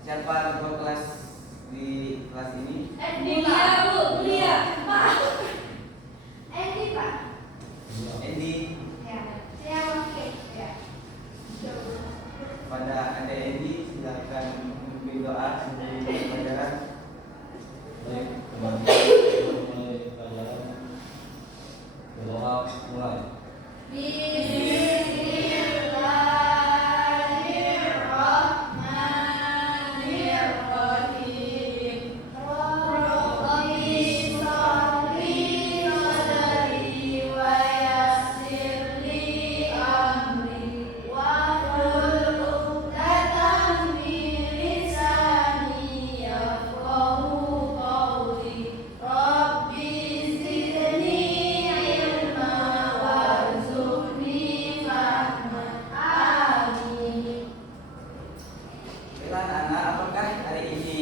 Siapa ketua kelas di kelas ini? Bulia, Bu. Bulia, Pak. Endi, Pak. Endi. Ya, saya wakil. Ya. Pada ada Endi, silakan memimpin doa sebelum pelajaran. Baik, teman-teman mulai pelajaran. Berdoa mulai. Bismillahirrahmanirrahim. Rabbi sholli sadri wa yassirli amri wahlul 'uqdatam min lisani yafqahu qawli. Rabbi zidni ilma warzuqni fahma. Amin. Baiklah anak, apakah hari ini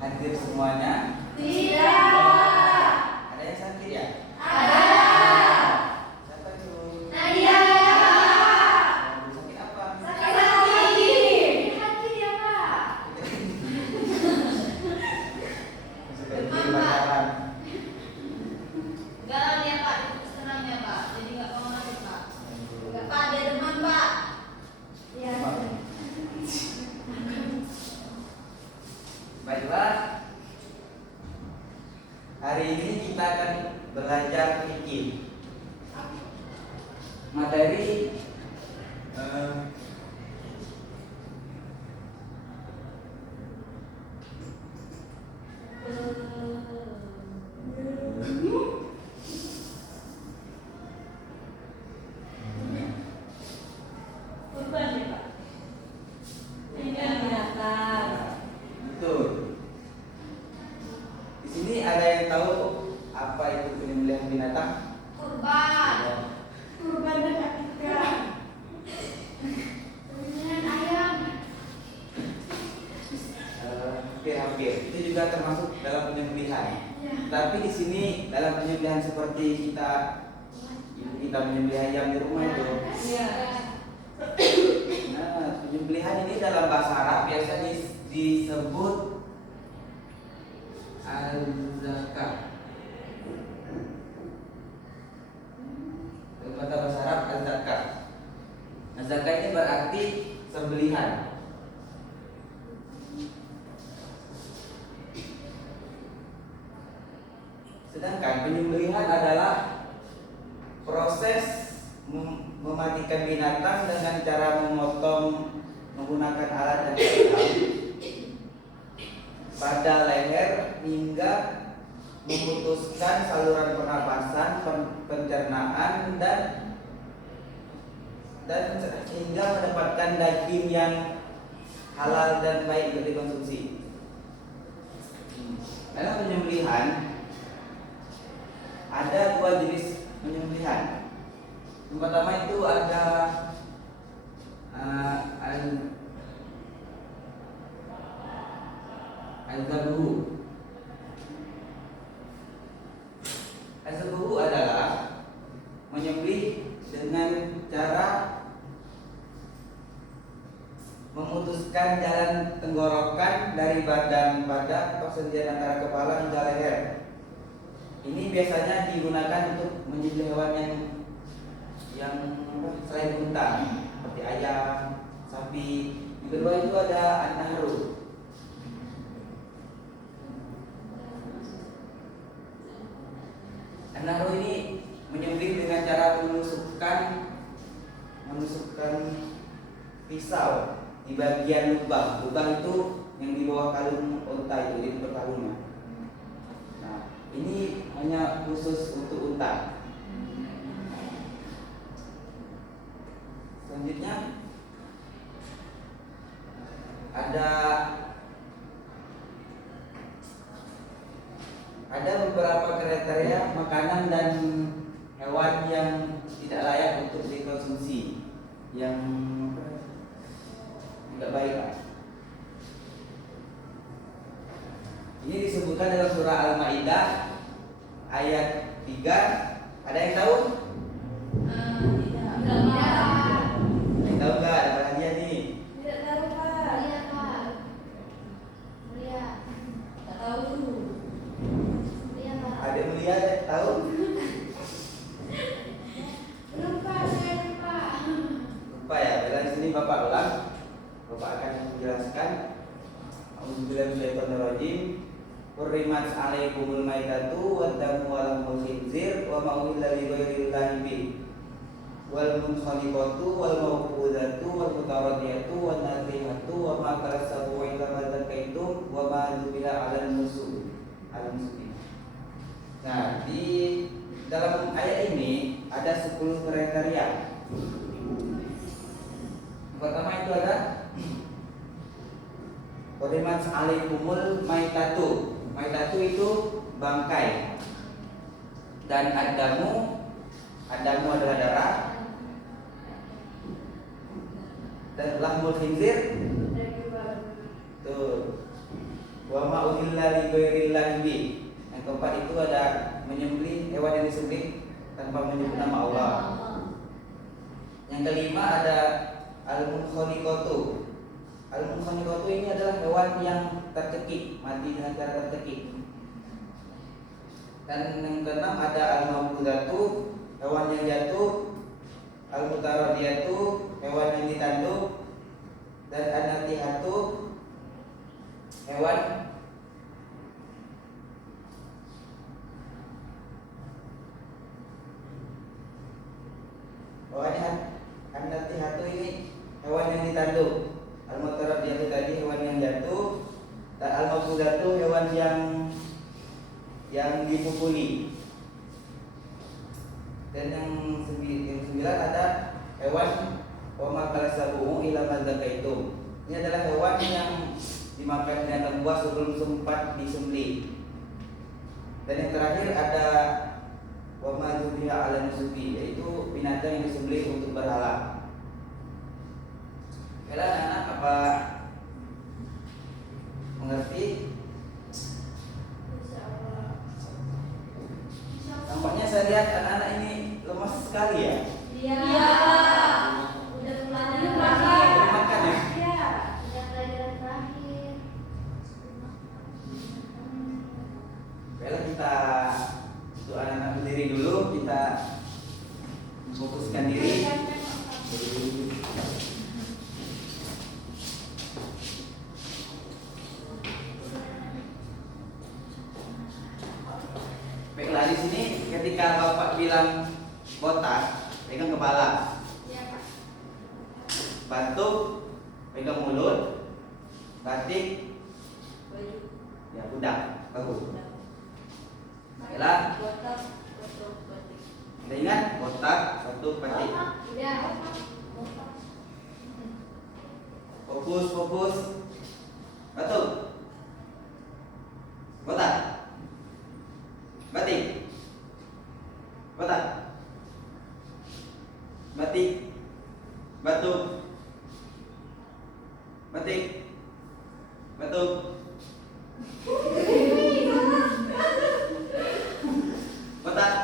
hadir semuanya? Tidak. Ada yang sakit ya? Ada. Siapa itu? Nadia. Sakit apa? Sakit hati. Hati ya, Pak. Sudah bikin pacaran. Galau ya, Pak. Senang ya, Pak. Jadi nggak mau masuk, Pak. Nggak, Pak. Dia demam, Pak. Ya. Baiklah, hari ini kita akan belajar fikih. Materi Kurban ya, Pak. Binatang. betul. Di sini ada yang tahu apa itu penyembelihan binatang? Kurban. Kurban dan akikah. Penyembelihan ayam. Hampir-hampir. Itu juga termasuk dalam penyembelihan. Ya. Tapi di sini dalam penyembelihan seperti kita menyembelih ayam di rumah itu. Iya. Nah, penyembelihan ini dalam bahasa Arab biasa disebut al-zakah. Dalam bahasa Arab al-zakah. Nah, zakah ini berarti sembelihan. Sedangkan penyembelihan adalah proses mematikan binatang dengan cara memotong menggunakan alat yang tajam pada leher hingga memutuskan saluran pernapasan, pencernaan dan hingga mendapatkan daging yang halal dan baik untuk dikonsumsi. Dalam penyembelihan ada dua jenis penyembelihan. Yang pertama itu ada al-zabhu. Al-zabhu adalah menyembelih dengan cara memutuskan jalan tenggorokan dari badan pada persendian antara kepala hingga leher. Ini biasanya digunakan untuk menyembelih hewan yang selain unta, seperti ayam, sapi. Yang kedua itu ada an-nahru. An-nahru ini menyembelih dengan cara menusukkan pisau di bagian lubang. Lubang itu yang di bawah kalung unta itu, di perkalungan. Nah, ini hanya khusus untuk unta. Selanjutnya ada beberapa kriteria makanan dan hewan yang tidak layak untuk dikonsumsi, yang tidak baik lah. Ini disebutkan dalam surah Al-Maidah ayat 3. Ada yang tahu? Tidak. Yang tahu nggak? Ada perhatian nih. Tidak tahu, Pak. Iya, Pak. Auzubillahi minasyaitonir rajim. Hurrimat 'alaikumul maitatu waddamu wa lahmul khinzir wa ma uhilla li ghairillahi bih. Wal munkhaniqatu wal mawqudatu wal mutaradiyatu wan nasihatu wa ma kalasabu illa ma zakaitum wa ma dzubila 'alal nusuk. Nah, di dalam ayat ini ada 10 kriteria. Pertama itu ada Hurrimat 'alaikumul maitatu. Maitatu itu bangkai. Dan adamu adalah darah. Dan lahmul khinzir tuh. Wa ma uhilla li ghairillahi bih. Yang keempat itu ada menyembelih hewan yang disembelih tanpa menyebut nama Allah. Yang kelima ada al-munkhaniqatu. Al-munkhaniqatu ini adalah hewan yang tercekik, mati dengan cara tercekik. Dan yang keenam ada al-mawqudatu, hewan yang jatuh. Al-mutaradiyatu, hewan yang ditanduk. Dan an-natihatu, hewan an-natihatu ini hewan yang ditanduk. Al-mutaradiyatu tadi hewan yang jatuh. Dan al-mawqudatu hewan yang dipukuli. Dan yang sembilan ada hewan wa ma kalasabu ila ma zakaitum. Ini adalah hewan yang dimakan binatang buas sebelum sempat disembelih. Dan yang terakhir ada wa ma dzubila 'ala nusubi, yaitu binatang yang disembelih untuk berhala. Kalian anak apa mengerti? Tampaknya saya lihat anak-anak ini lemas sekali ya. Iya. Udah mulai Udah terakhir. Belum makan ya? Iya. Udah pelajaran terakhir. Baiklah, kita untuk anak-anak berdiri dulu, kita fokuskan diri. Baiklah, di sini ketika Bapak bilang botak, pegang kepala. Iya, Pak. Batuk, pegang mulut. Batik, Baju. ya udah, bagus. Baiklah, Botak, batuk, batik. kita ingat botak, batuk, batik. Udah. Fokus, fokus. Batuk. Botak. Batik. Botak. Batik. Batuk. Batik. Batuk. Botak.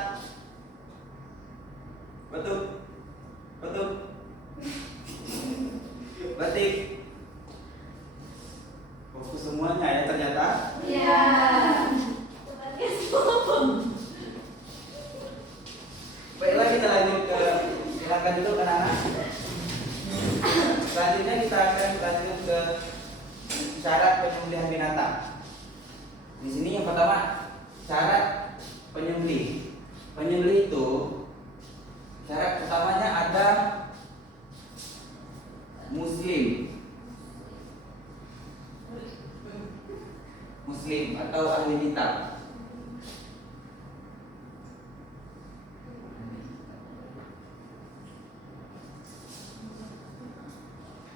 Batuk. Batuk. Batik. Fokus semuanya ya ternyata. Iya. Baiklah, kita lanjut ke silakan dulu anak-anak. Selanjutnya kita akan lanjut ke syarat penyembelihan binatang. Di sini yang pertama syarat penyembelih. Penyembelih itu syarat utamanya ada muslim. Muslim atau ahli kitab.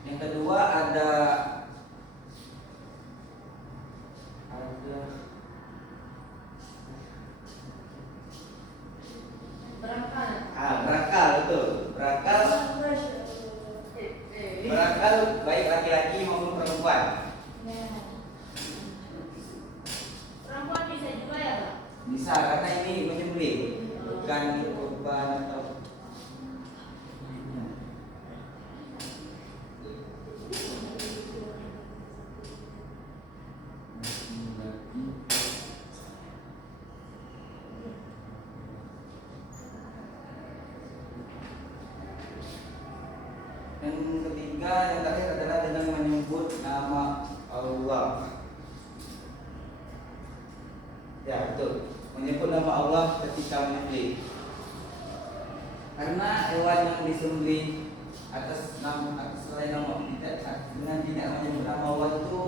Yang kedua ada Berapa? berakal, betul. Berakal baik laki-laki maupun perempuan. Perempuan bisa juga ya, Pak? Bisa, karena ini menyembelih, bukan kurban atau yang ketiga, yang terakhir adalah dengan menyebut nama Allah. Allah. Ya betul, menyebut nama Allah ketika menyembelih. Karena hewan yang disembelih atas selain nama tidak dengan tidak menyebut nama Allah itu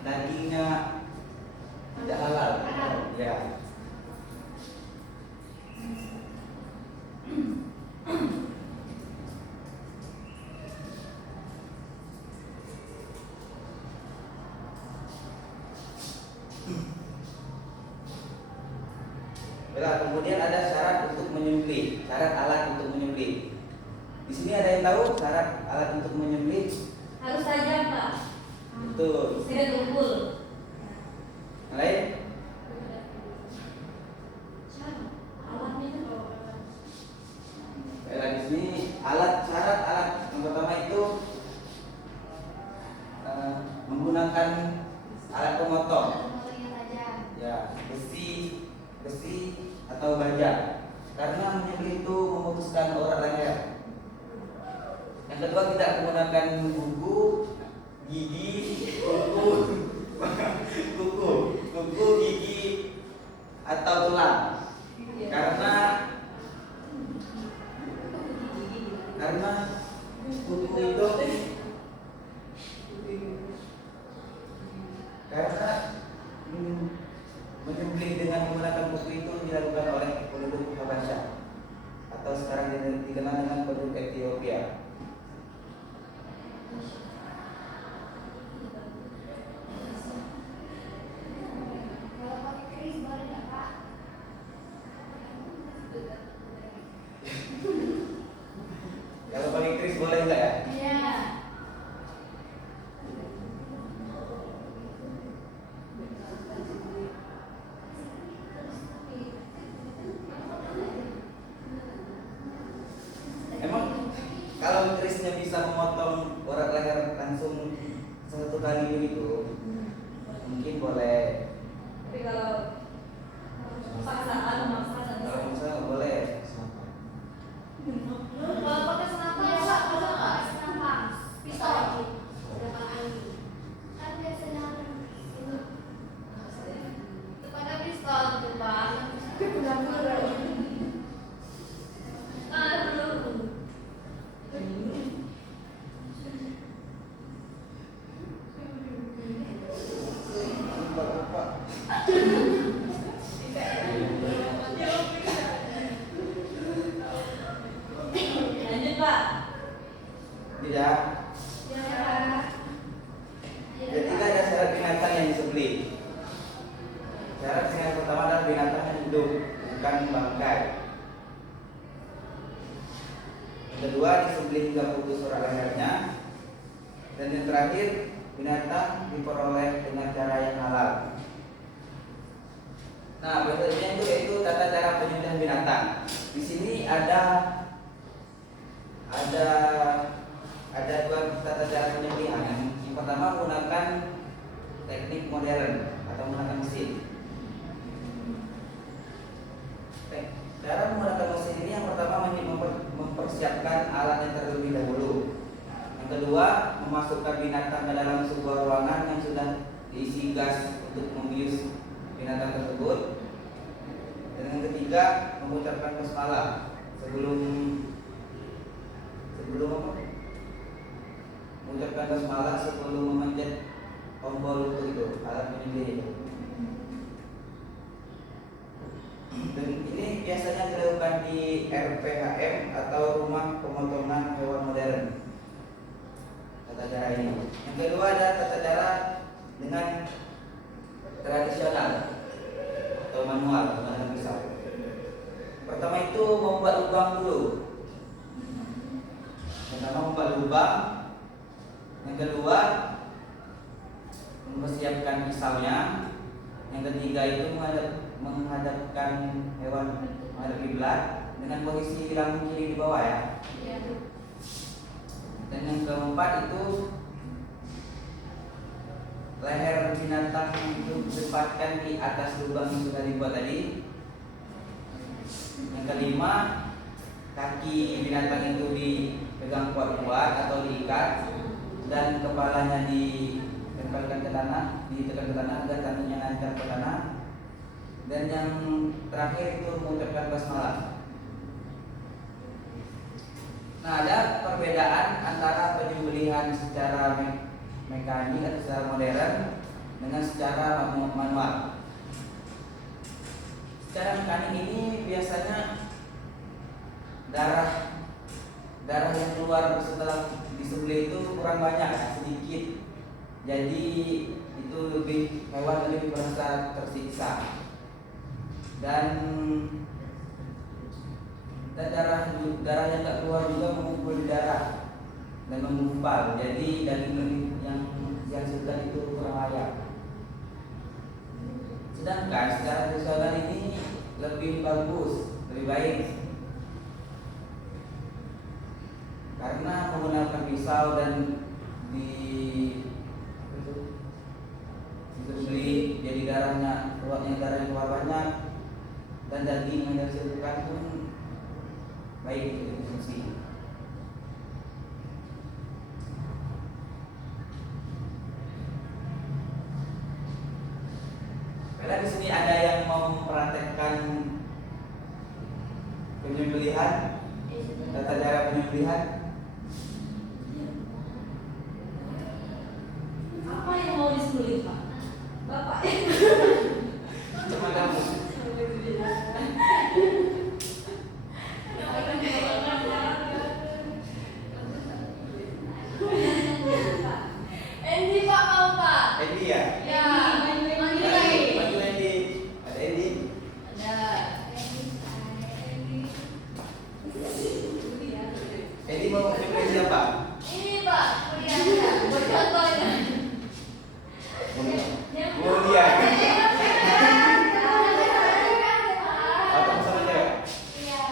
dagingnya tidak halal. Ya. Baiklah, kemudian ada syarat untuk menyembelih, syarat alat untuk menyembelih. Di sini ada yang tahu syarat alat untuk menyembelih? Harus tajam Pak. Betul. Tidak tumpul. Yang lain? Alatnya itu Baiklah, di sini syarat alat yang pertama itu menggunakan alat pemotong. Ya, besi atau baja. Karena menyembelih itu memutuskan urat leher. Yang kedua, tidak menggunakan kuku, gigi, kuku, gigi atau tulang. Karena kuku itu menyembelih dengan menggunakan kuku itu dilakukan oleh penduduk Habasyah atau sekarang dikenal dengan penduduk Ethiopia. Kalau pakai keris boleh nggak Pak? Kalau pakai keris boleh enggak ya? Iya. Emang kalau kerisnya bisa memotong urat leher langsung satu kali begitu, mungkin boleh. Tapi kalau paksaan memaksakan. Kalau misalnya nggak boleh. Kalau pakai senapan Iya, Pak, kalau bisa nggak? pakai senapan. Pistol. Senapan angin. Kan biasanya itu. Itu pakai pistol tuh Pak. Udah mulai. Belum. Lupa. Lanjut Pak. Tidak. Ya. Ketiga ada syarat binatang yang disembelih. Syarat yang pertama adalah binatang yang hidup, bukan bangkai. Yang kedua, disembelih hingga putus urat lehernya. Dan yang terakhir, binatang diperoleh dengan cara yang halal. Nah, berikutnya itu yaitu tata cara penyembelihan binatang. Di sini ada dua tata cara penyembelihan. Yang pertama menggunakan teknik modern atau menggunakan mesin. Cara menggunakan mesin ini yang pertama mempersiapkan alatnya terlebih dahulu. Yang kedua, memasukkan binatang ke dalam sebuah ruangan yang sudah diisi gas untuk membius binatang tersebut. Dan yang ketiga, memutarkan basmalah sebelum apa? Mengucapkan basmalah sebelum memencet tombol itu, alat penyembelih itu. Dan ini biasanya dilakukan di RPHM atau rumah pemotongan hewan modern. Tata cara ini. Yang kedua ada tata cara dengan tradisional atau manual menggunakan pisau. Pertama itu membuat lubang dulu. Pertama membuat lubang. Yang kedua mempersiapkan pisaunya. Yang ketiga itu menghadapkan hewan menghadap kiblat dengan posisi lambung kiri di bawah ya. Dan yang keempat itu leher binatang itu ditempatkan di atas lubang yang sudah dibuat tadi. Yang kelima, kaki binatang itu dipegang kuat-kuat atau diikat dan kepalanya ditempelkan ke tanah, ditekan ke tanah agar kantungnya nancap ke tanah. Dan yang terakhir itu mengucapkan basmalah. Nah, ada perbedaan antara penyembelihan secara mekanik atau secara modern dengan secara manual. Secara mekanik ini biasanya darah yang keluar setelah disembelih itu kurang banyak, sedikit. Jadi itu hewan lebih merasa tersiksa. Dan darah yang tak keluar juga mengumpul di darah dan menggumpal. Jadi daging yang dihasilkan itu kurang layak. Sedangkan secara tradisional ini lebih bagus, lebih baik, karena menggunakan pisau dan disembelih, jadi darah yang keluar banyak dan daging yang dihasilkan pun baik untuk dikonsumsi. Karena di sini ada yang mau mempraktekkan penyembelihan, tata cara penyembelihan. Apa yang mau disembelih, Pak? Bapak. Cuma kamu. Endi Pak mau Pak? Endi ya? Ya. Bantu Endi. Ada Endi. Ada. Endi mau menyembelih siapa? Ini Pak, kuliahnya. Buat contohnya. Kemudian. Atau sama cewek? Iya.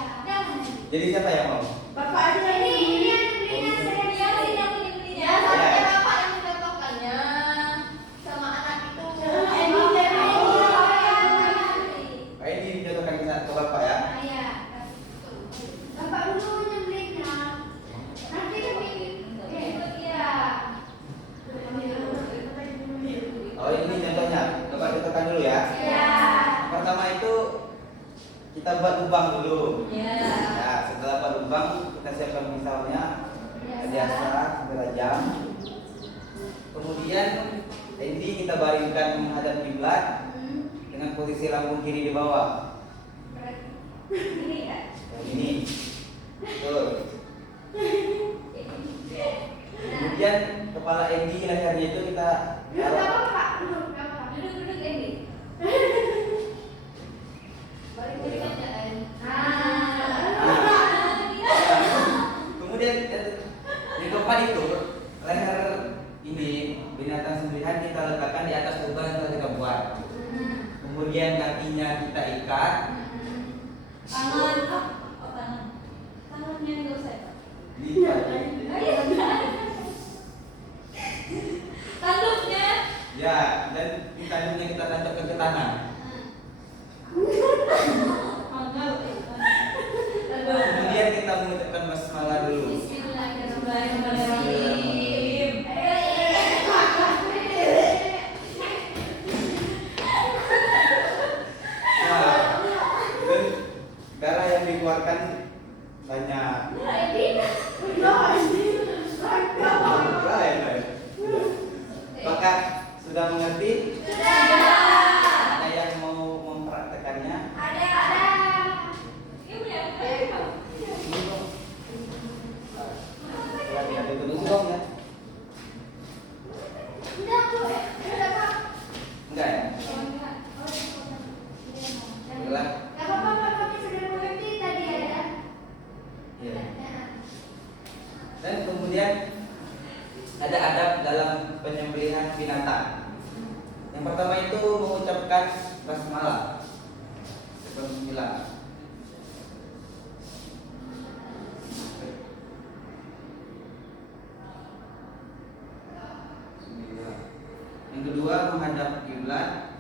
Jadi siapa yang mau? Bapak aja ini yang belinya saya Dia sih yang beli-belinya. Soalnya Bapak yang mencontohkannya sama anak itu. Ini Endi dijodohkan ke bapak ya? Iya. Bapak dulu nyembelihnya. Nanti kami iya. Oh, ini contohnya. Bapak contohkan dulu ya. Iya. Pertama itu kita buat lubang dulu. Iya. Ya, setelah buat lubang kita siapkan misalnya biasa berajam. Kemudian Endi kita baringkan menghadap kiblat dengan posisi lambung kiri di bawah. Ini ya. Ini. Betul. Kemudian kepala Endi lehernya itu kita Duduk taruh. apa Pak? Duduk apa? Duduk ini. Balik aja kan. Kemudian di tempat itu leher ini binatang sembelihan kita letakkan di atas lubang yang telah kita buat. Kemudian kakinya kita ikat. Tangan tangan. Tangannya enggak usah. Diikat. Tanduknya. Ya, dan di tanduknya kita tancapkan ke tanah. Kemudian kita mengucapkan basmalah dulu. Bismillahirrahmanirrahim. Nah, dan darah yang dikeluarkan banyak. Lain. Apakah sudah mengerti? Ada yang mau mempraktekannya? Ditulis dong ya? Enggak ya? Jelas? Iya. Dan kemudian ada adab dalam penyembelihan binatang. Yang pertama itu mengucapkan basmalah. Bismillah. Yang kedua menghadap kiblat.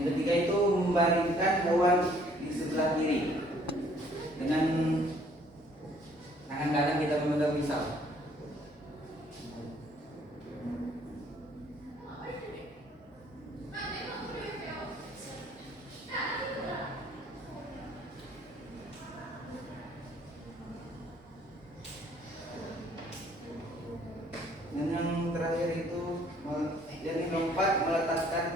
Yang ketiga itu membaringkan hewan di sebelah kiri dengan tangan kanan kita memegang pisau. Dan yang terakhir itu yang keempat meletakkan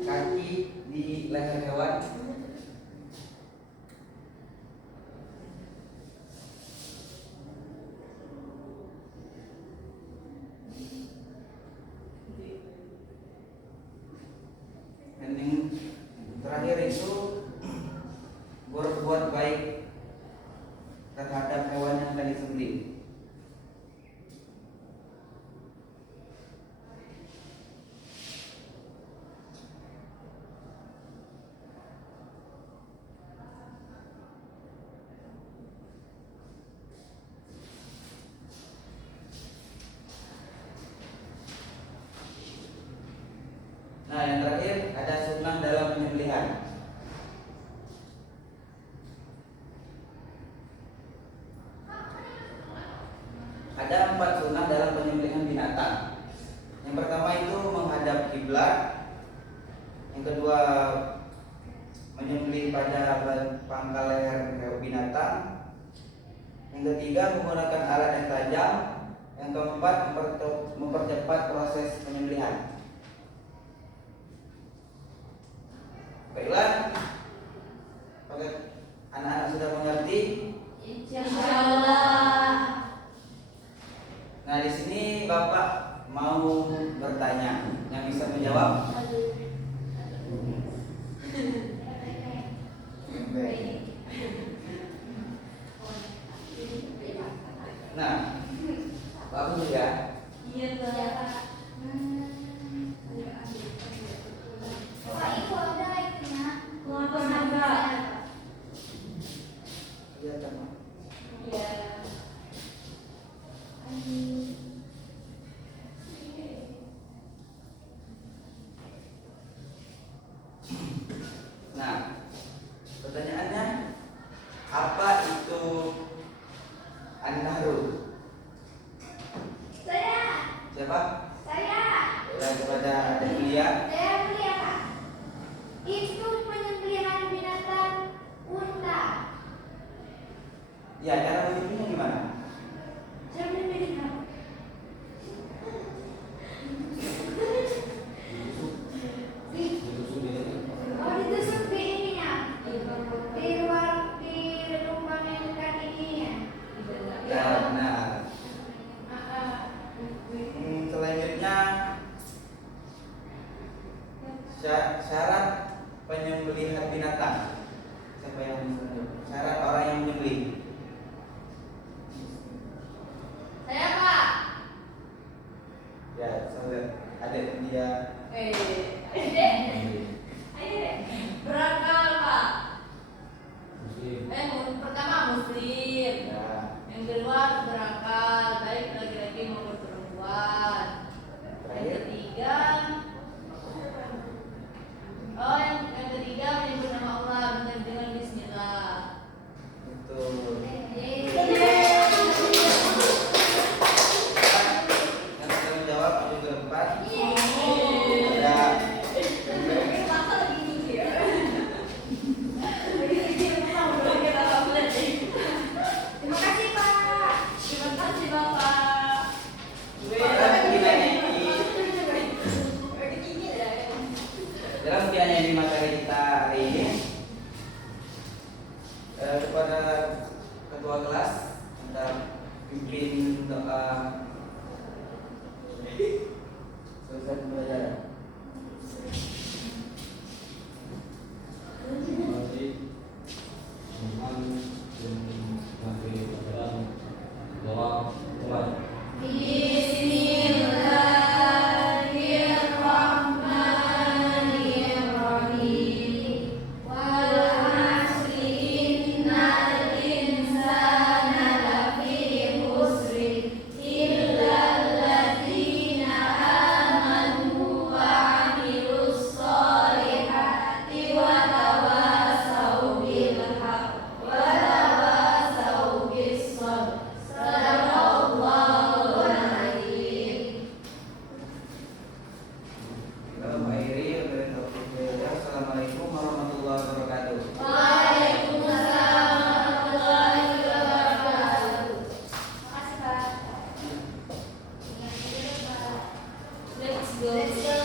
kaki di leher hewan. Dan yang terakhir itu berbuat baik terhadap hewan yang akan disembelih. Nah, yang terakhir ada sunnah dalam penyembelihan. Ada 4 sunnah dalam penyembelihan binatang. Yang pertama itu menghadap kiblat. Yang kedua menyembelih pada pangkal leher binatang. Yang ketiga menggunakan alat yang tajam. Yang keempat mempercepat proses penyembelihan. Baiklah, apakah anak-anak sudah mengerti? Insyaallah. Nah, di sini Bapak mau bertanya, yang bisa menjawab. Nah, bagus ya. Iya, Pak. Pak, itu ada itunya. Apa naga? Iya, sama. Iya. Nah, pertanyaannya, apa itu an-nahru? Saya. Siapa? Saya. Ya, kepada Adelia. Saya melihat Pak. Itu penyembelihan binatang unta. Ya, cara menyembelihnya gimana? Saya menyembelihnya. Oh, ditusuk di ininya. Di luar di lubang yang dekat ininya. Ya, benar. Selanjutnya syarat penyembelihan binatang. Siapa yang bisa menjawab? Syarat orang yang menyembelih. Saya, Pak. Ya, saya ada dia. Ayo, Dek. Ayo, Dek. Berakal, Pak. Pertama muslim. Ya, Yang kedua berakal, baik laki-laki maupun perempuan. Yang ketiga, yang ketiga menyebut nama Allah dengan Bismillah. betul. Yeay. Yang sudah menjawab maju ke depan. Yeay. Ada Terima kasih Pak. Terima kasih Bapak. dalam ujian yang di materi kita hari ini, kepada ketua kelas kita pimpin doa selesai pembelajaran. Terima kasih. Mohon mengakhiri pelajaran. Doa mulai. Bismillahirrahmanirrahim. Let's go.